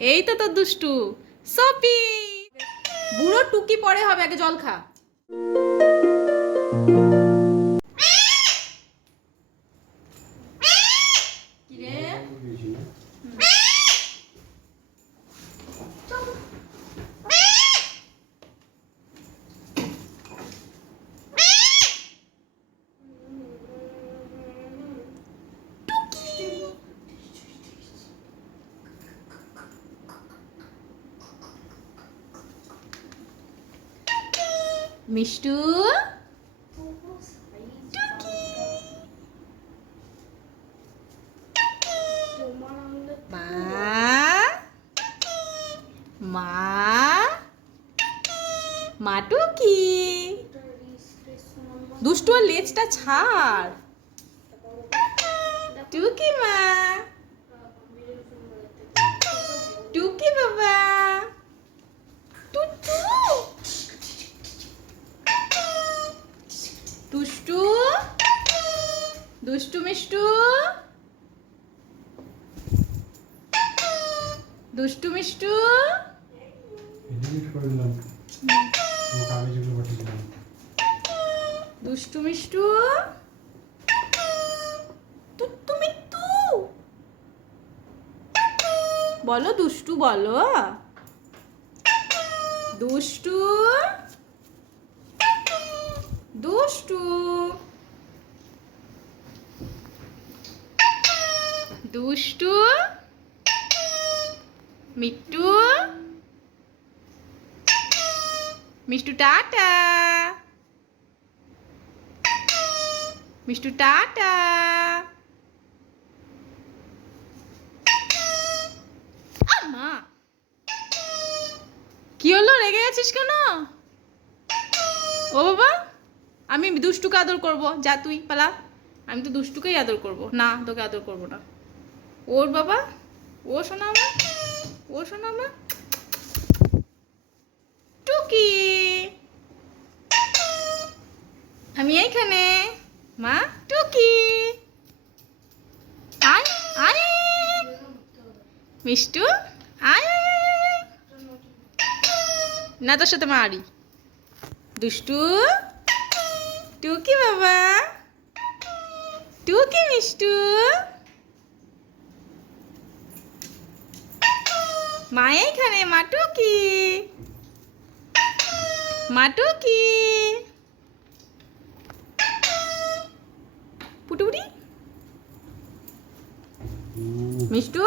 এই তো তোর দুষ্টু সপি। বুড়ো টুকি পরে হবে, আগে জল খা। মিষ্টু টুকি মা মা মা টুকি। দুষ্টু আর লেজটা ছাড়। টুকি মা টুকি বাবা টুটু দুষ্টু দুষ্টু মিষ্টু দুষ্টু মিষ্টু দুষ্টু মিষ্টু তুত্তু মিত্তু বলো, দুষ্টু বলো, দুষ্টু দুষ্টু দুষ্টু মিট্টু মিষ্টু টাটা মিষ্টু টাটা। মা কি হলো, রেগে গেছিস কেন? ও বাবা, আমি দুষ্টুকে আদর করব, যা তুই পালা। আমি তো দুষ্টুকেই আদর করব, না তোকে আদর করব না। ওর বাবা, ও শোনা আমার, ও শোনা আমার টুকি। আমি এইখানে মা টুকি। আয় আয় মিষ্টু আয় না, তোর সাথে মারি। দুষ্টু টুকি বাবা টুকি মিষ্টু মা এইখানে, মা টুকি মা টুকি পুটুপুটি মিষ্টু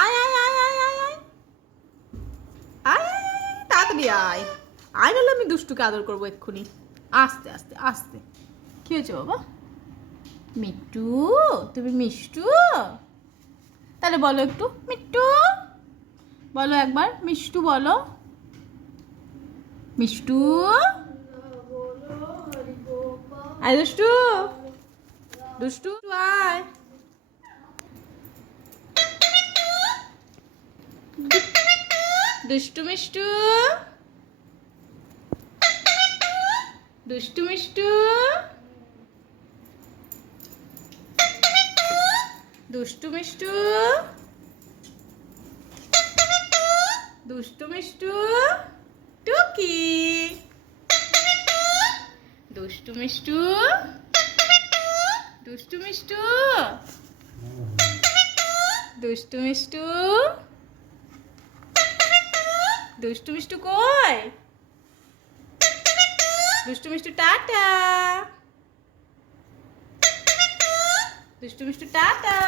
আয় আয় আয় আয় আয় আয় আয় তাড়াতাড়ি আয় আয়, নাহলে আমি দুষ্টুকে আদর করবো এক্ষুনি। আস্তে আস্তে আস্তে। কি হয়েছে বাবা? মিট্টু, তুমি মিষ্টু? তাহলে বলো একটু মিট্টু বলো, একবার মিষ্টু বলো। মিষ্টু আয় দুষ্টু দুষ্টু আয় দুষ্টু মিষ্টু দুষ্টু মিষ্টু দুষ্টু মিষ্টু দুষ্টু মিষ্টু টুকি দুষ্টু মিষ্টু দুষ্টু মিষ্টু দুষ্টু মিষ্টু দুষ্টু মিষ্টু কই? দুষ্টু মিষ্টু টাটা দুষ্টু মিষ্টু টাটা।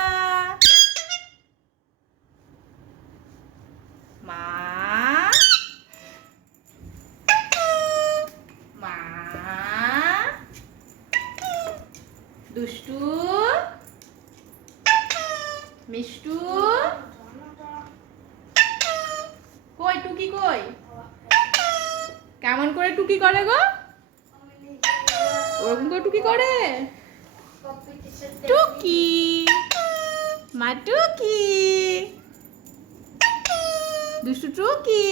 মা মা দুষ্টু মিষ্টু কই? টুকি কই? কেমন করে টুকি করে গো? ওরকম করে টুকি করে? টুকি মা টুকি দুষ্টু টুকি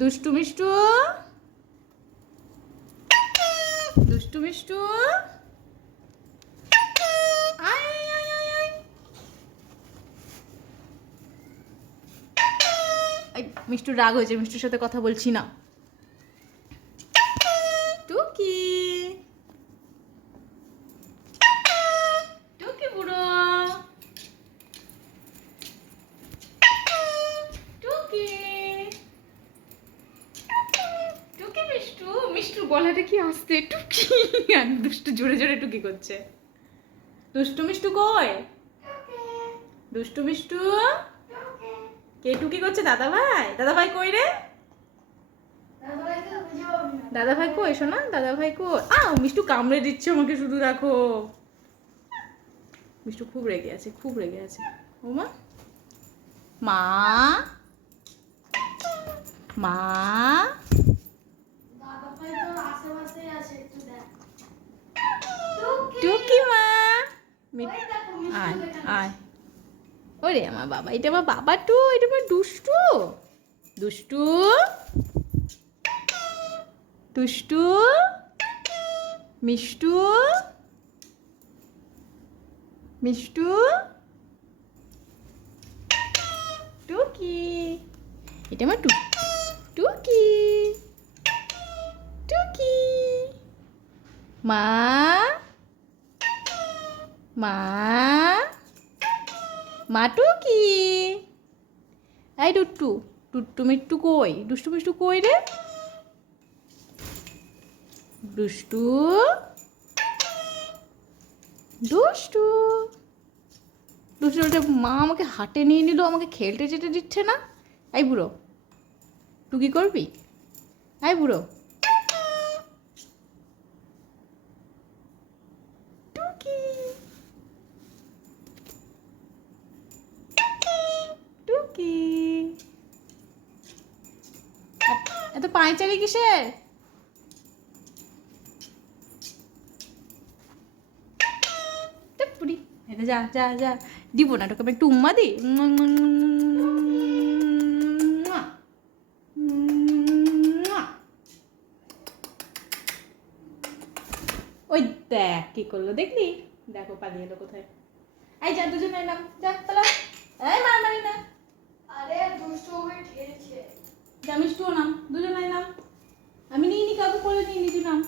দুষ্টু মিষ্টু দুষ্টু মিষ্টু আয় আয় আয় আয় এই মিষ্টুর রাগ হয়েছে, মিষ্টুর সাথে কথা বলছি না। টুকি টুকি বুড়ো, টুকি টুকি মিষ্টু, মিষ্টুর গলাটা কি আসছে, টুকি। আর দুষ্টু জোরে জোরে টুকি করছে। দুষ্টু মিষ্টু কই? দুষ্টু মিষ্টু কে টুকি করছে? দাদা ভাই, দাদা ভাই কই রে? দাদা ভাই কই শোনা? দাদা ভাই কই? মিষ্টু কামড়ে দিচ্ছে আমাকে শুধু, দেখো। মিষ্টু খুব রেগে আছে, খুব রেগে আছে। ও মা, মা, মা, টুকি মা, আয় আয়। ওরে আমার বাবা, এটা আমার বাবা টু, এটা আমার দুষ্টু, দুষ্টু, দুষ্টু, মিষ্টু, মিষ্টু, টুকি, এটা আমার টুকি, টুকি, মা, মা, মা টুকি। এই টুট্টু, টুট্টু মিট্টু কই? দুষ্টু মিষ্টু কই রে? দুষ্টু, দুষ্টু, দুষ্টু, মা আমাকে হাটে নিয়ে নিল, আমাকে খেলতে যেতে দিচ্ছে না। এই বুড়ো, তুই কি করবি? এই বুড়ো, টুকি, টুকি, এত পায়চারি কিসের? যা যা যা, দিব না তোকে, একটু উম্মা দি। ওই দেখ কি করলো, দেখলি? দেখো পালিয়ে এলো কোথায়। এই যা, দুজনে এলাম, যা পালা। এই মারামারি না, আরে দুষ্টু হয়ে ঠেলছে। যা মিষ্টুও নাম, দুজনে এলাম। আমি নিইনি, কাকু করে নিইনি, তুই নাম।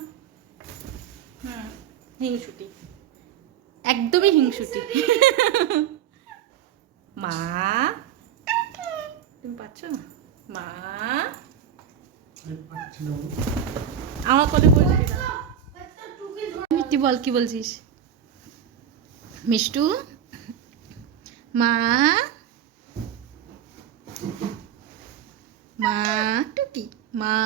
হিংসুটি, একদমই হিংসুটি। মা, তুমি পাচ্ছ না? মা, আমার কোলে বলবি না। মিষ্টি বল, কি বলছিস? মিষ্টু, মা, মা টুকি, মা,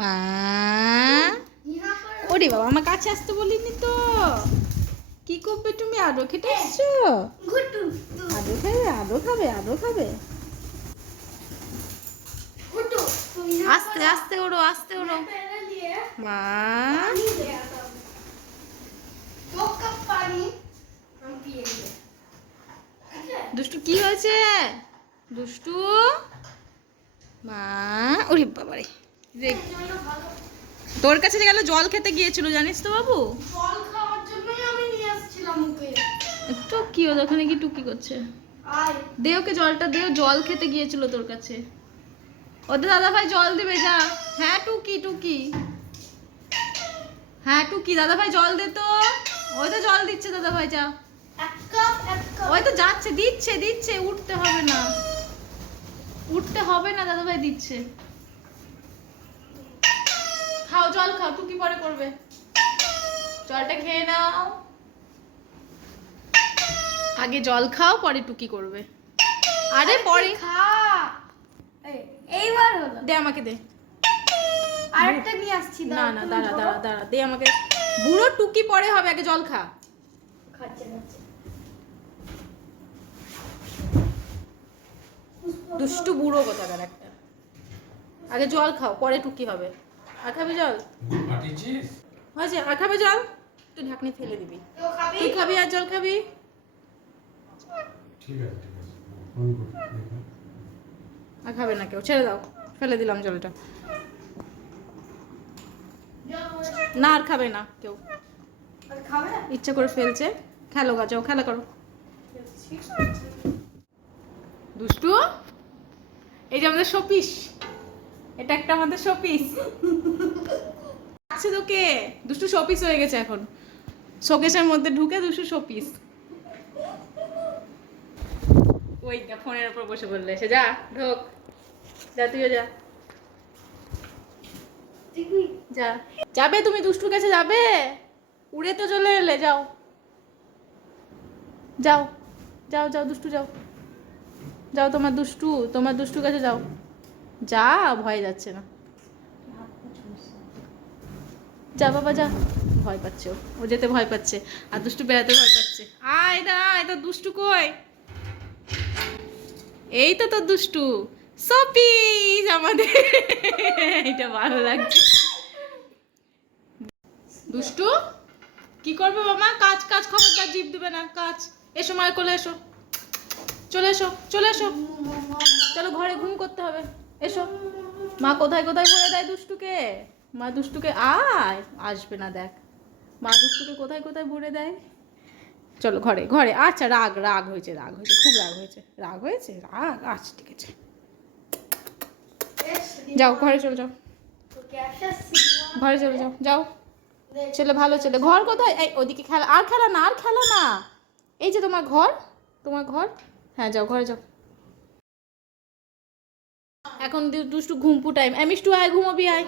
মা। ওরে বাবা, আমার কাছে আসতে বলিনি তো। কি করবে তুমি? আদর খেতে এসছো? আদর খাবে, আদর খাবে, আদর খাবে। আস্তে আস্তে ওড়ো, আস্তে ওড়ো। মা, দুষ্টু কি হয়েছে? দুষ্টু, মা, ওরে বাবারে, তোর কাছে গেল, জল খেতে গিয়েছিল জানিস তো বাবু। জল খাওয়ার জন্যই আমি নিয়ে আসছিলাম ওকে। তো কি হলো, ওখানে কি টুকি করছে? দে ওকে জলটা, দে, জল খেতে গিয়েছিল তোর কাছে। ওদের দাদা ভাই জল দেবে, যা। হ্যাঁ টুকি, টুকি, হ্যাঁ টুকি, দাদা ভাই জল দে তো। ওই তো জল দিচ্ছে দাদা ভাই, যা। ওই তো যাচ্ছে, দিচ্ছে দিচ্ছে, উঠতে হবে না, উঠতে হবে না, দাদা ভাই দিচ্ছে। খাও, জল খাও, টুকি পরে করবে। জলটা খেয়ে নাও, আগে জল খাও, পরে টুকি করবে। আরে পরে খা। এইবার হলো, দে আমাকে, দে। আরেকটা নিয়ে আসছি। না না, দাঁড়া দাঁড়া দাঁড়া, দে আমাকে। বুড়ো, টুকি পরে হবে, আগে জল খা। খাচ্ছে খাচ্ছে। দুষ্টু বুড়ো কোথাকার একটা। আগে জল খাও, পরে টুকি হবে। আর খাবে জল? হয়েছে, আর খাবে জল? তুই ঢাকনি ফেলে দিবি। তুই খাবি আর জল খাবি? ঠিক আছে, ঠিক আছে, ফোন করছি। আর খাবে না কেউ, ছেড়ে দাও, ফেলে দিলাম জলটা। না, আর খাবে না কেউ, খাবে? ইচ্ছা করে ফেলছে। খেলো গা, যাও খেলা করো। দুষ্টু, এই যে আমাদের শোপিস, এটা একটা আমাদের শোপিস আছে তোকে। দুষ্টু শোপিস হয়ে গেছে এখন, শোকেসের মধ্যে ঢুকে দুষ্টু শোপিস। ওই ফোনের উপর বসে বললে সে, যা ঢোক, যা তুইও যা, যা। যাবে তুমি দুষ্টুর কাছে যাবে? উড়ে তো চলে এলে, যাও যাও যাও যাও দুষ্টু যাও, যাও তোমার দুষ্টুর কাছে যাও, যা, ভয় যাচ্ছে না, যা বাবা যা। ভয় পাচ্ছে ও যেতে ভয় পাচ্ছে, আর দুষ্টু বেড়াতে ভয় পাচ্ছে। আয় দা, এটা দুষ্টু কই? এই তো তোর দুষ্টু শোপিস আমাদের। এটা ভালো লাগছে। দুষ্টু কি করবে বাবা? কাজ কাজ, খবরদার জিভ দিবে না, কাজ। এসো মায়ের কোলে এসো, চলে এসো চলে এসো, চলো ঘরে ঘুম করতে হবে, এসো। মা কোথায় কোথায় ভরে দেয় দুষ্টুকে, মা দুষ্টুকে, আয়, আসবে না দেখ, মা দুষ্টুকে কোথায় কোথায় ভরে দেয়। চলো ঘরে ঘরে। আচ্ছা, রাগ রাগ হয়েছে, রাগ হয়েছে, খুব রাগ হয়েছে, রাগ হয়েছে, রাগ, আচ্ছা ঠিক আছে, যাও ঘরে চলে যাও, ঘরে চলে যাও, যাও ছেলে, ভালো ছেলে। ঘর কোথায়? এই ওদিকে খেলা, আর খেলা না, আর খেলা না, এই যে তোমার ঘর, তোমার ঘর, হ্যাঁ যাও ঘরে যাও। এখন দুষ্টু ঘুমপু টাইম, মিষ্টু আয় ঘুমোবি, আয়।